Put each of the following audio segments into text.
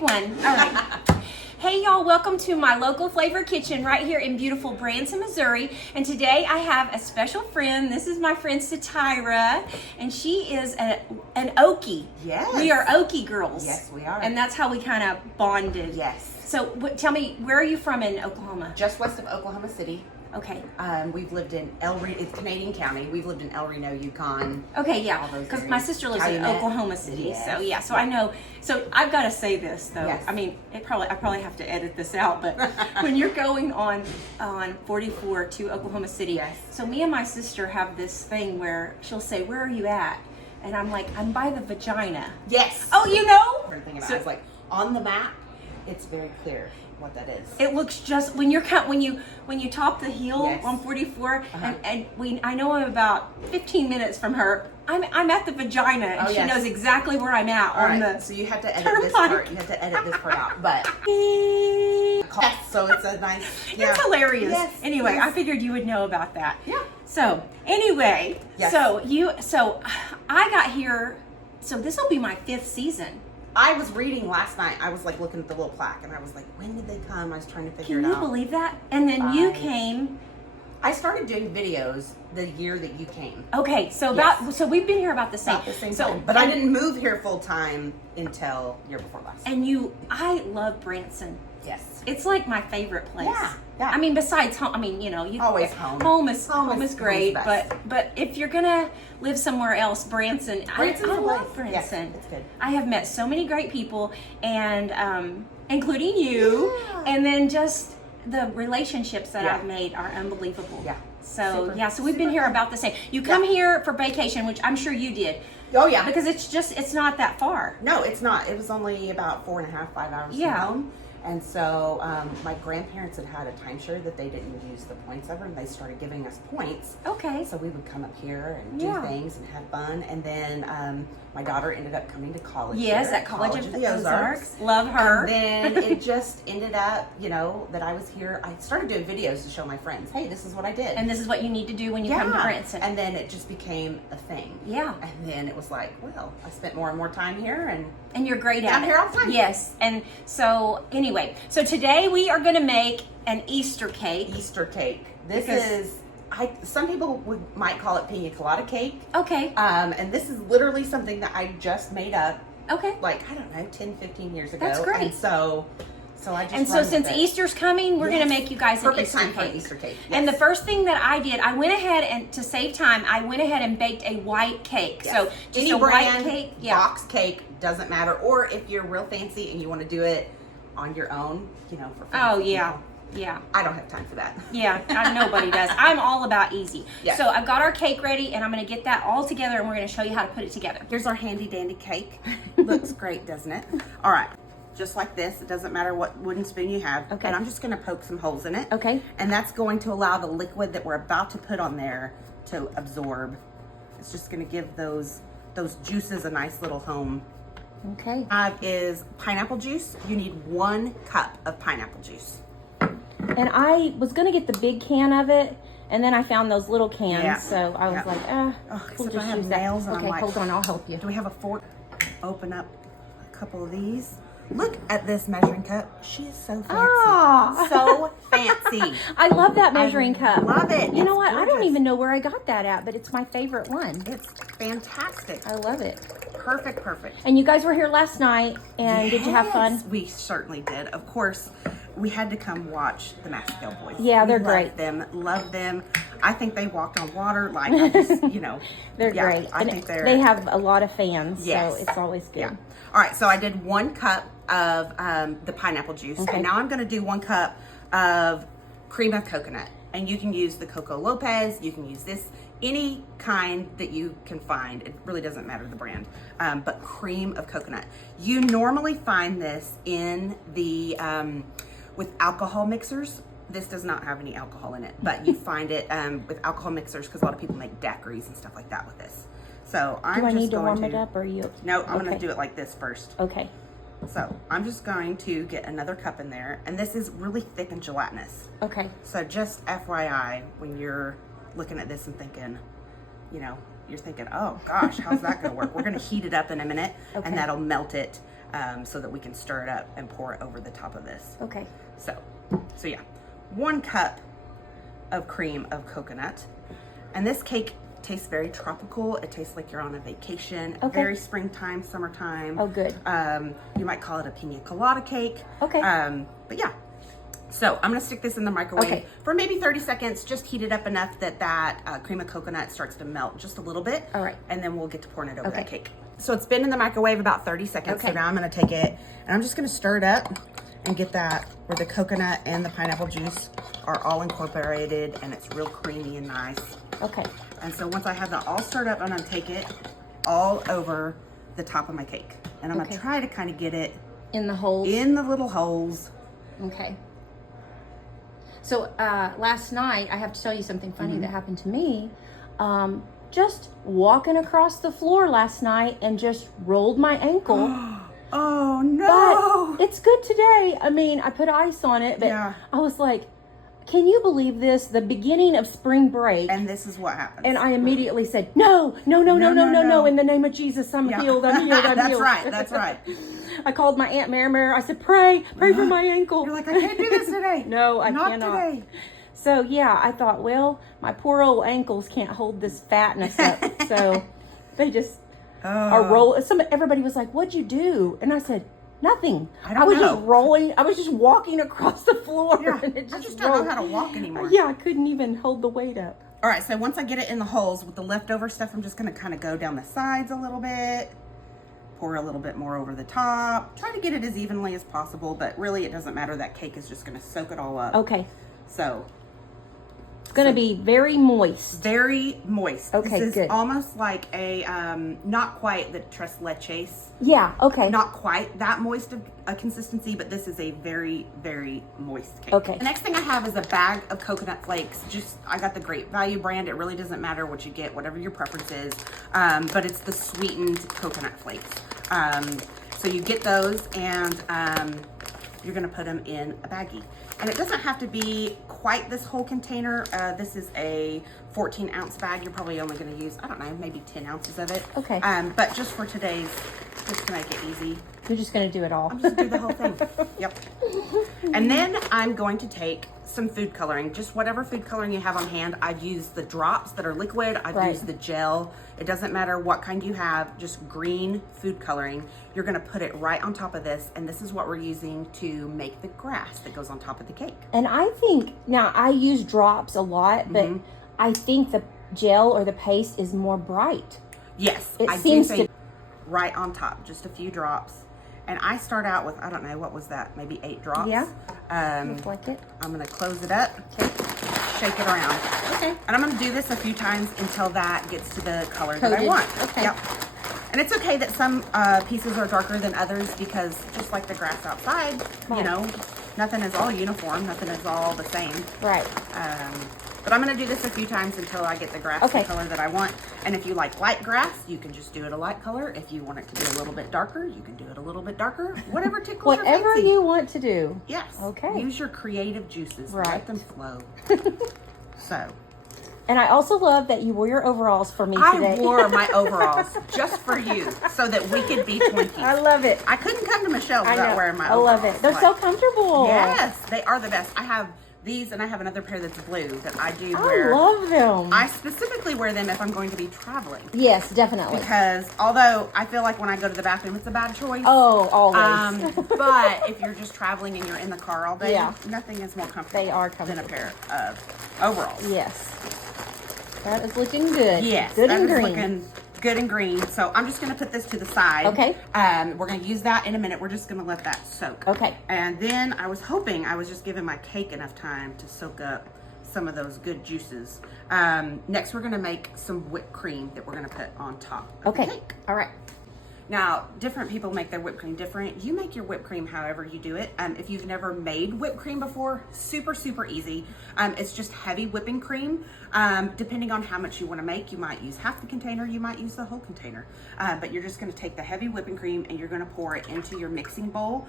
pick one. All right. Hey y'all, welcome to my local flavor kitchen right here in beautiful Branson, Missouri. And today I have a special friend. This is my friend Satirah, and she is an Okie. Yes. We are Okie girls. Yes, we are. And that's how we kind of bonded. Yes. So tell me, where are you from in Oklahoma? Just west of Oklahoma City. Okay. We've lived in it's Canadian County. We've lived in El Reno, Yukon. Okay, yeah, because my sister lives in Oklahoma City, Yes. so yeah, so I know. So I've got to say this though. Yes. I mean, I probably have to edit this out, but when you're going on 44 to Oklahoma City, Yes. so me and my sister have this thing where she'll say, "Where are you at?" And I'm like, "I'm by the vagina." Yes. Oh, you know? So, it's like on the map, it's very clear what that is. It looks just when you top the hill Yes. on 44, and I know I'm about 15 minutes from her. I'm at the vagina, and she knows exactly where I'm at on the. So you have to edit this part. You have to edit this part out, but yes, so it's a nice. It's hilarious. Yes. Anyway, Yes. I figured you would know about that. Yeah. So anyway, Yes. so I got here. So this will be my 5th season. I was reading last night. I was like looking at the little plaque, and I was like, "When did they come?" I was trying to figure it out. Can you believe that? And then you came. I started doing videos the year that you came. Okay, so so we've been here about the same. About the same time. But I didn't move here full time until year before last. And I love Branson. Yes. It's like my favorite place. Yeah, yeah. I mean, besides home, I mean, you know, you Always home. Home is great, best. but if you're gonna live somewhere else, Branson. Branson's I a love place. Branson. Yeah, it's good. I have met so many great people, and including you, Yeah. and then just the relationships that Yeah. I've made are unbelievable. Yeah. So Super, so we've been here about the same. You come here for vacation, which I'm sure you did. Oh yeah. Because it's not that far. No, it's not. It was only about 4.5, 5 hours from home. And so my grandparents had a timeshare that they didn't use the points ever, and they started giving us points. Okay. So we would come up here and do things and have fun. And then my daughter ended up coming to college. Yes, here, at College of the Ozarks. Love her. And then it just ended up, that I was here. I started doing videos to show my friends, hey, this is what I did. And this is what you need to do when you come to Branson. And then it just became a thing. Yeah. And then it was like, well, I spent more and more time here, and you're great at it. I'm here all the time. Yes. And so anyway, so today we are going to make an Easter cake. Easter cake. This is, some people might call it pina colada cake. Okay. And this is literally something that I just made up. Okay. Like, I don't know, 10, 15 years ago. That's great. And so I just. And so since Easter's coming, we're going to make you guys an Easter time cake. for an Easter cake. Yes. And the first thing that I did, I went ahead and to save time, I went ahead and baked a white cake. Yes. So just any a brand, white cake, box cake, doesn't matter. Or if you're real fancy and you want to do it on your own, for fancy people. Yeah. I don't have time for that. Yeah, nobody does. I'm all about easy. Yes. So I've got our cake ready, and I'm going to get that all together, and we're going to show you how to put it together. Here's our handy dandy cake. Looks great, doesn't it? All right. Just like this. It doesn't matter what wooden spoon you have. Okay. And I'm just going to poke some holes in it. Okay. And that's going to allow the liquid that we're about to put on there to absorb. It's just going to give those juices a nice little home. Okay. Is pineapple juice. You need 1 cup of pineapple juice. And I was going to get the big can of it, and then I found those little cans, Yeah. so I was like, we'll except just I have use that. nails and I'm Okay, like, hold on, I'll help you. Do we have a fork? Open up a couple of these. Look at this measuring cup. She is so fancy. Aw. So fancy. I love that measuring cup. Love it. You know It's what? I don't gorgeous. even know where I got that at, but it's my favorite one. It's fantastic. I love it. Perfect. And you guys were here last night, and did you have fun? Yes, we certainly did. Of course, we had to come watch the Maskell Boys. Yeah, they're We great. Love them. I think they walked on water. Like, I just, They're great. I And think they have a lot of fans, Yes. so it's always good. Yeah. All right, so I did 1 cup of the pineapple juice. Okay. And now I'm going to do 1 cup of cream of coconut. And you can use the Coco Lopez. You can use this, any kind that you can find. It really doesn't matter the brand. But cream of coconut. You normally find this in the, with alcohol mixers. This does not have any alcohol in it, but you find it with alcohol mixers because a lot of people make daiquiris and stuff like that with this. So I'm Do I just need to going warm it up, or are you? No, I'm going Okay. to do it like this first. Okay. So I'm just going to get another cup in there, and this is really thick and gelatinous. Okay. So just FYI, when you're looking at this and thinking, you're thinking, oh gosh, how's that going to work? We're going to heat it up in a minute, Okay. and that'll melt it. so that we can stir it up and pour it over the top of this. Okay. So yeah, 1 cup of cream of coconut. And this cake tastes very tropical. It tastes like you're on a vacation. Okay. Very springtime, summertime. Oh, good. You might call it a pina colada cake. Okay. But yeah. So I'm gonna stick this in the microwave Okay. for maybe 30 seconds. Just heat it up enough that cream of coconut starts to melt just a little bit. All right. And then we'll get to pouring it over Okay. that cake. So it's been in the microwave about 30 seconds. So Okay. now I'm gonna take it and I'm just gonna stir it up and get that where the coconut and the pineapple juice are all incorporated and it's real creamy and nice. Okay. And so once I have that all stirred up, I'm gonna take it all over the top of my cake. And I'm Okay. gonna try to kind of get it In the holes. in the little holes. Okay. So last night, I have to tell you something funny that happened to me. Just walking across the floor last night and just rolled my ankle. Oh no! But it's good today. I mean, I put ice on it, but Yeah. I was like, can you believe this? The beginning of spring break. And this is what happens. And I immediately said, no. In the name of Jesus, I'm Yeah. healed, I'm healed, I'm That's healed. right, that's right. I called my Aunt Mary. I said, pray for my ankle. You're like, I can't do this today. No, I Not cannot. today. So yeah, I thought, well, my poor old ankles can't hold this fatness up. So they just are roll. Everybody was like, "What'd you do?" And I said, "Nothing. I don't was know. just rolling. I was just walking across the floor, Yeah, and it I just just don't rolled. know how to walk anymore. Yeah, I couldn't even hold the weight up. All right, so once I get it in the holes with the leftover stuff, I'm just gonna kind of go down the sides a little bit, pour a little bit more over the top, try to get it as evenly as possible, but really it doesn't matter. That cake is just gonna soak it all up. Okay, So it's gonna be very moist. very moist. Okay, this is good. almost like a, not quite the tres leches. Yeah. Okay. Not quite that moist of a consistency, but this is a very, very moist cake. Okay. The next thing I have is a bag of coconut flakes. I got the Great Value brand. It really doesn't matter what you get, whatever your preference is, but it's the sweetened coconut flakes. So you get those and you're gonna put them in a baggie. And it doesn't have to be quite this whole container. This is a 14-ounce bag. You're probably only gonna use, I don't know, maybe 10 ounces of it. Okay. But just for today's, just to make it easy, You're just gonna do it all. I'm just gonna do the whole thing. Yep. And then I'm going to take some food coloring, just whatever food coloring you have on hand. I've used the drops that are liquid. I've Right. used the gel. It doesn't matter what kind you have, just green food coloring. You're gonna put it right on top of this, and this is what we're using to make the grass that goes on top of the cake. And I think now I use drops a lot, but I think the gel or the paste is more bright. Yes, It I seems do to- think right on top, just a few drops. And I start out with, I don't know, what was that? Maybe 8 drops. Yeah. Looks like it. I'm gonna close it up, Okay. shake it around. Okay. And I'm gonna do this a few times until that gets to the color that I Coated. want. Okay. Yep. And it's okay that some pieces are darker than others because just like the grass outside, you Right. know, nothing is all uniform, nothing is all the same. Right. But I'm gonna do this a few times until I get the grass Okay. the color that I want. And if you like light grass, you can just do it a light color. If you want it to be a little bit darker, you can do it a little bit darker. Whatever tickles your Whatever fancy. you want to do. Yes. Okay. Use your creative juices. Right. Let them flow. So. And I also love that you wore your overalls for me today. I wore my overalls just for you so that we could be Twinkies. I love it. I couldn't come to Michelle I without know. wearing my I overalls. love it. They're so comfortable. Yes, they are the best. I have these and I have another pair that's blue that I do I wear. love them. I specifically wear them if I'm going to be traveling. Yes, definitely. Because although I feel like when I go to the bathroom, it's a bad choice. Oh, always. But if you're just traveling and you're in the car all day, Yeah. nothing is more comfortable They are than a comfortable. pair of overalls. Yes. That is looking good. Yes, Good that and is green. looking good and green. So I'm just gonna put this to the side. Okay. We're gonna use that in a minute. We're just gonna let that soak. Okay. And then I was hoping I was just giving my cake enough time to soak up some of those good juices. Next, we're gonna make some whipped cream that we're gonna put on top of Okay. the cake. All right. Now, different people make their whipped cream different. You make your whipped cream however you do it. If you've never made whipped cream before, super, super easy. It's just heavy whipping cream. Depending on how much you want to make, you might use half the container, you might use the whole container. But you're just going to take the heavy whipping cream and you're going to pour it into your mixing bowl.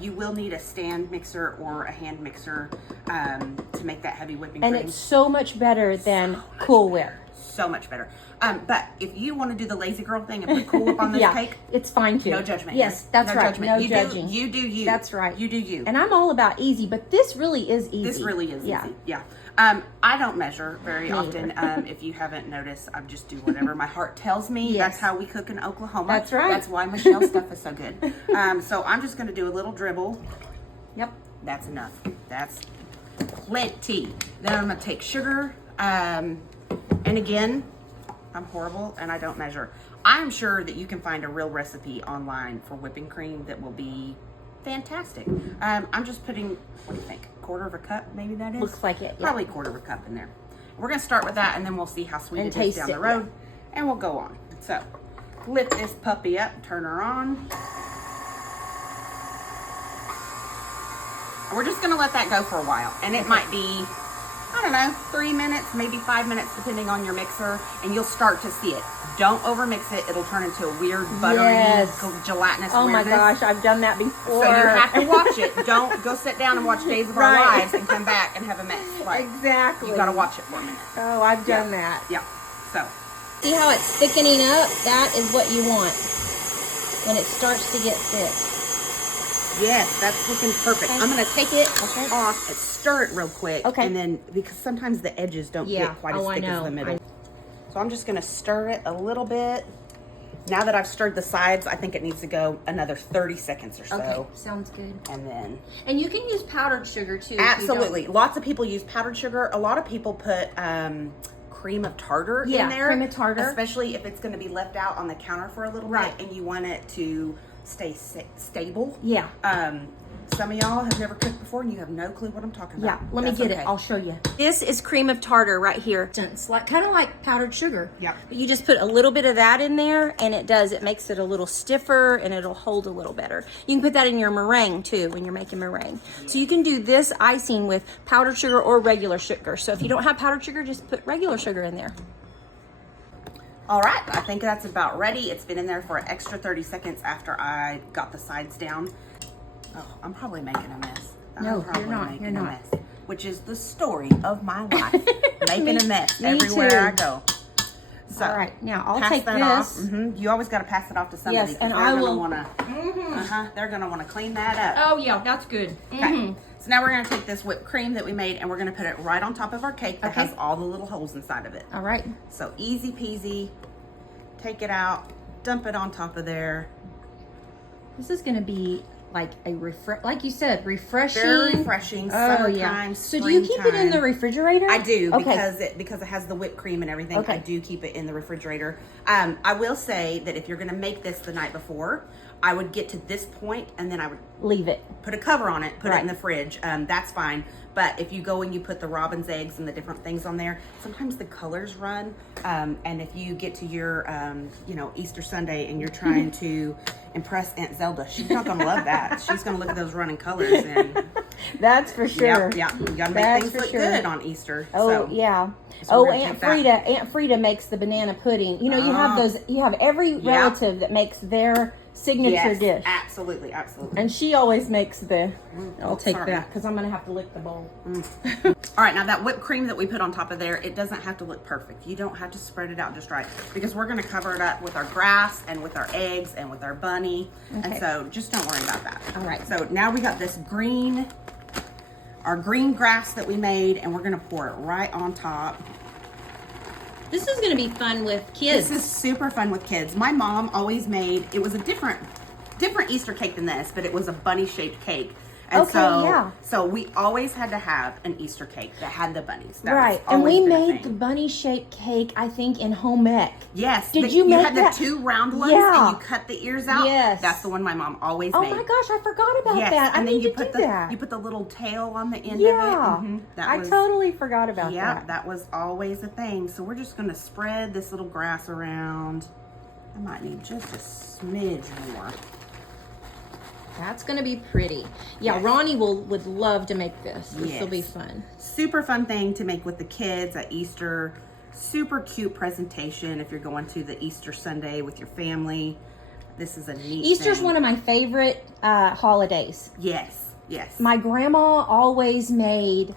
You will need a stand mixer or a hand mixer to make that heavy whipping And cream. it's so much better than Cool Whip. So much better. But if you want to do the lazy girl thing and put Cool Whip on this cake, it's fine too. no judgment. Yes, here. that's no right. Judgment. No you judging. You do you. That's right. You do you. And I'm all about easy, but this really is easy. This really is yeah. easy. Yeah. I don't measure very often. If you haven't noticed, I just do whatever my heart tells me. Yes. That's how we cook in Oklahoma. That's right. That's why Michelle's stuff is so good. So I'm just going to do a little dribble. Yep. That's enough. That's plenty. Then I'm going to take sugar. And again, I'm horrible and I don't measure. I'm sure that you can find a real recipe online for whipping cream that will be fantastic. I'm just putting, what do you think? Quarter of a cup, maybe that is? Looks like it, yeah. Probably quarter of a cup in there. We're gonna start with that and then we'll see how sweet And it is down taste the it, road. And we'll go on. So, lift this puppy up, turn her on. And we're just gonna let that go for a while. And it might be, I don't know, 3 minutes, maybe 5 minutes, depending on your mixer, and you'll start to see it. Don't overmix it. It'll turn into a weird, buttery, gelatinous Oh weirdness. my gosh, I've done that before. So you have to watch it. Don't go sit down and watch Days of Our Right. Lives and come back and have a mess. Like, Exactly. you gotta watch it for a minute. Oh, I've done that. Yeah. So, See how it's thickening up? That is what you want when it starts to get thick. yes, that's looking perfect. Okay. I'm gonna take it Okay. off and stir it real quick. Okay. And then, because sometimes the edges don't Yeah. get quite Oh, as I thick as know. the middle. So I'm just gonna stir it a little bit. Now that I've stirred the sides, I think it needs to go another 30 seconds or so. Okay, sounds good. And then, And you can use powdered sugar too. if you absolutely, lots of people use powdered sugar. A lot of people put cream of tartar Yeah, in there. cream of tartar. Especially if it's gonna be left out on the counter for a little Right. bit and you want it to stay stable. Yeah. Some of y'all have never cooked before and you have no clue what I'm talking Yeah, about. let me That's get okay. it. I'll show you. This is cream of tartar right here. It's like kind of like powdered sugar. Yep. But you just put a little bit of that in there, and it makes it a little stiffer, and it'll hold a little better. You can put that in your meringue too when you're making meringue. So you can do this icing with powdered sugar or regular sugar. So if you don't have powdered sugar, just put regular sugar in there. All right, I think that's about ready. It's been in there for an extra 30 seconds after I got the sides down. Oh, I'm probably making a mess. No, I'm probably you're not. making You're a not. mess, which is the story of my life. Making a mess me everywhere too. I go. So, All right, now I'll pass take that this. off. You always got to pass it off to somebody. Yes, and they're I gonna will- wanna, they're gonna want to clean that up. Oh yeah, that's good. Okay. So now we're gonna take this whipped cream that we made and we're gonna put it right on top of our cake that Okay. has all the little holes inside of it. All right. So easy peasy. Take it out, dump it on top of there. This is gonna be like a like you said, refreshing. Very refreshing. Oh yeah. Summertime, So do you keep it in the springtime. refrigerator? I do Okay. because it has the whipped cream and everything. Okay. I do keep it in the refrigerator. I will say that if you're gonna make this the night before, I would get to this point and then I would Leave it. put a cover on it, put it Right. in the fridge. That's fine. But if you go and you put the robin's eggs and the different things on there, sometimes the colors run. And if you get to your, Easter Sunday and you're trying to impress Aunt Zelda, she's not gonna love that. She's gonna look at those running colors and That's for sure. yeah, you gotta make That's things for look sure. good on Easter. Oh so. yeah. So we're gonna Aunt take that. Frida. Aunt Frida makes the banana pudding. You know, you have those. You have every Yeah. relative that makes their signature Yes, dish, absolutely, absolutely. and she always makes the. I'll take sorry. that because I'm gonna have to lick the bowl. All right, now that whipped cream that we put on top of there, it doesn't have to look perfect. You don't have to spread it out just right because we're gonna cover it up with our grass and with our eggs and with our bunny. And Okay. so just don't worry about that. All right. So now we got this our green grass that we made, and we're gonna pour it right on top. This is gonna be fun with kids. This is super fun with kids. My mom always made, it was a different Easter cake than this, but it was a bunny shaped cake. And Okay, so, yeah. so we always had to have an Easter cake that had the bunnies. That Right, was and we always been a made the thing. bunny-shaped cake, I think, in home ec. Yes. Did you make had that? the two round ones Yeah. and you cut the ears out? Yes. That's the one my mom always Oh made. my gosh, I forgot about Yes, that. I and then need you to put do the that. you put the little tail on the end Yeah, of it. That I was, totally forgot about yeah, that. that was always a thing. So we're just gonna spread this little grass around. I might need just a smidge more. That's gonna be pretty. Yeah, Yes. Ronnie would love to make this. This will be Yes. fun. Super fun thing to make with the kids at Easter. Super cute presentation if you're going to the Easter Sunday with your family. This is a neat Easter's thing. one of my favorite holidays. Yes, yes. My grandma always made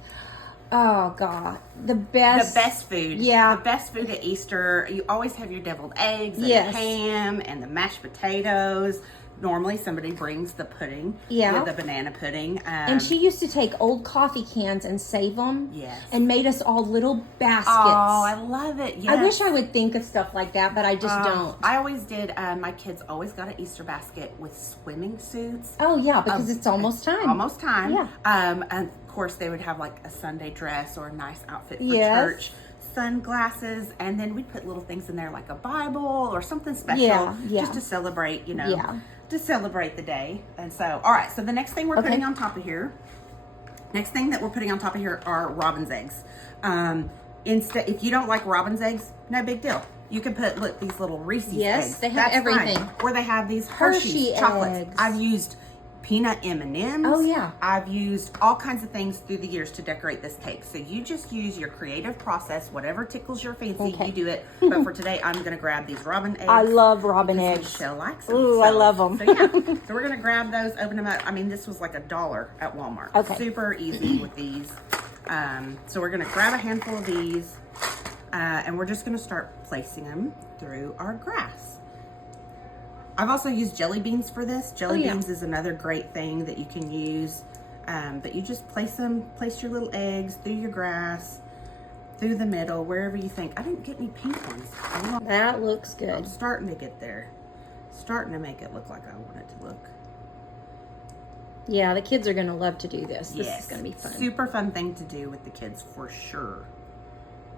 Oh God, the best. The best food. Yeah. The best food at Easter. You always have your deviled eggs and Yes. ham and the mashed potatoes. Normally somebody brings the pudding. Yeah. With the banana pudding. And she used to take old coffee cans and save them. Yes. And made us all little baskets. Oh, I love it. Yes. I wish I would think of stuff like that, but I just don't. I always did. My kids always got an Easter basket with swimming suits. Oh yeah, because it's almost time. Almost time. Yeah. And of course they would have like a Sunday dress or a nice outfit for Yes. church. Sunglasses, and then we put little things in there like a Bible or something special, Yeah, yeah. just to celebrate, Yeah. to celebrate the day. And so, all right. So the next thing we're Okay. putting on top of here, are robin's eggs. Instead, if you don't like robin's eggs, no big deal. You can put these little Reese's Yes, eggs. they have That's everything. fine. Or they have these Hershey Hershey's chocolates. eggs. I've used peanut M&Ms. Oh, yeah. I've used all kinds of things through the years to decorate this cake. So you just use your creative process, whatever tickles your fancy, Okay. you do it. But for today, I'm going to grab these robin eggs. I love robin because eggs. Michelle likes them. Ooh, I love them. So yeah, so we're going to grab those, open them up. I mean, this was like $1 at Walmart. Okay. Super easy with these. So we're going to grab a handful of these, and we're just going to start placing them through our grass. I've also used jelly beans for this. Jelly yeah. beans is another great thing that you can use. But you just place your little eggs through your grass, through the middle, wherever you think. I didn't get any pink ones. That looks I'm good. starting to get there. Starting to make it look like I want it to look. Yeah, the kids are going to love to do this. This Yes. is going to be fun. Super fun thing to do with the kids for sure.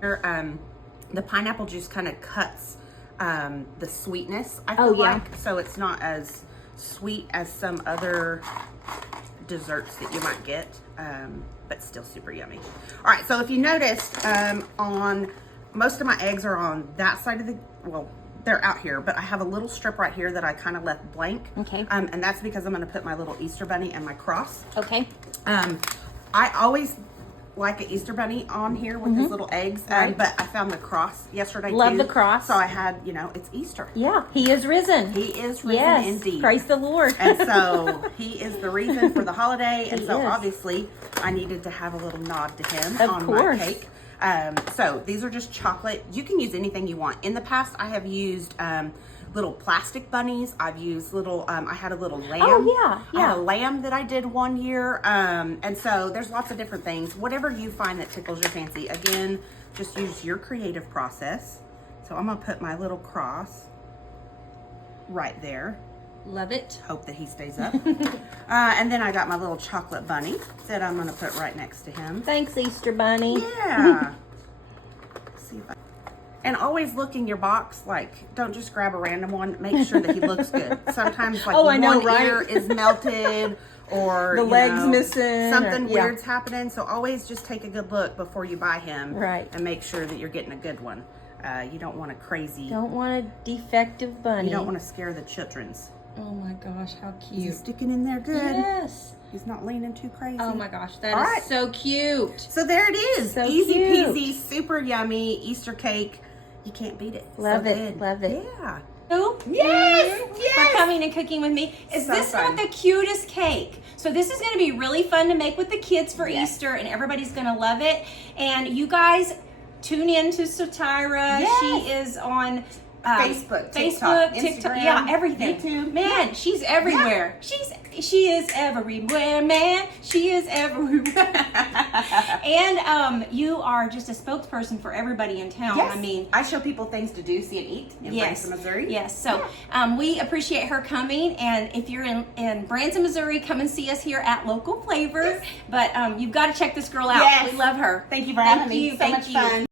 The pineapple juice kind of cuts the sweetness, I feel yeah. like. So it's not as sweet as some other desserts that you might get, but still super yummy. All right, so if you noticed, on most of my eggs are on that side of they're out here, but I have a little strip right here that I kind of left blank. Okay. And that's because I'm going to put my little Easter bunny and my cross. Okay. I always like an Easter bunny on here with his little eggs, Right. but I found the cross yesterday Love too. the cross. So I had, it's Easter. Yeah, he is risen. He is risen Yes, indeed. praise the Lord. And so he is the reason for the holiday. And He so is. obviously I needed to have a little nod to him Of on course. my cake. So these are just chocolate. You can use anything you want. In the past, I have used little plastic bunnies. I've used little, I had a little lamb. Oh, yeah, I had yeah. a lamb that I did one year. And so there's lots of different things. Whatever you find that tickles your fancy. Again, just use your creative process. So I'm going to put my little cross right there. Love it. Hope that he stays up. And then I got my little chocolate bunny that I'm going to put right next to him. Thanks, Easter Bunny. Yeah. See if I... And always look in your box, like, don't just grab a random one. Make sure that he looks good. Sometimes, like, Oh, I know, one right? ear is melted or, The leg's missing, something or- yeah. weird's happening. So always just take a good look before you buy him. Right. And make sure that you're getting a good one. You don't want a crazy... Don't want a defective bunny. You don't want to scare the children's. Oh my gosh, how Is he cute. sticking in there good? Yes. He's not leaning too crazy. Oh my gosh, that All is right. so cute. So there it is. So Easy cute. peasy, super yummy Easter cake. You can't beat it. Love So it, good. love it. Yeah. Who? Yes, For yes. coming and cooking with me. Is So this fun. not the cutest cake? So this is going to be really fun to make with the kids for Yes. Easter, and everybody's going to love it. And you guys tune in to Satirah. Yes. She is on Facebook, TikTok, Instagram, yeah, everything. YouTube. Man, she's everywhere. She is everywhere, man. She is everywhere. And you are just a spokesperson for everybody in town. Yes. I mean, I show people things to do, see, and eat in Branson, Missouri. Yes. So we appreciate her coming. And if you're in Branson, Missouri, come and see us here at Local Flavors. But you've got to check this girl out. Yes. We love her. Thank you for having me. So Thank much you. fun.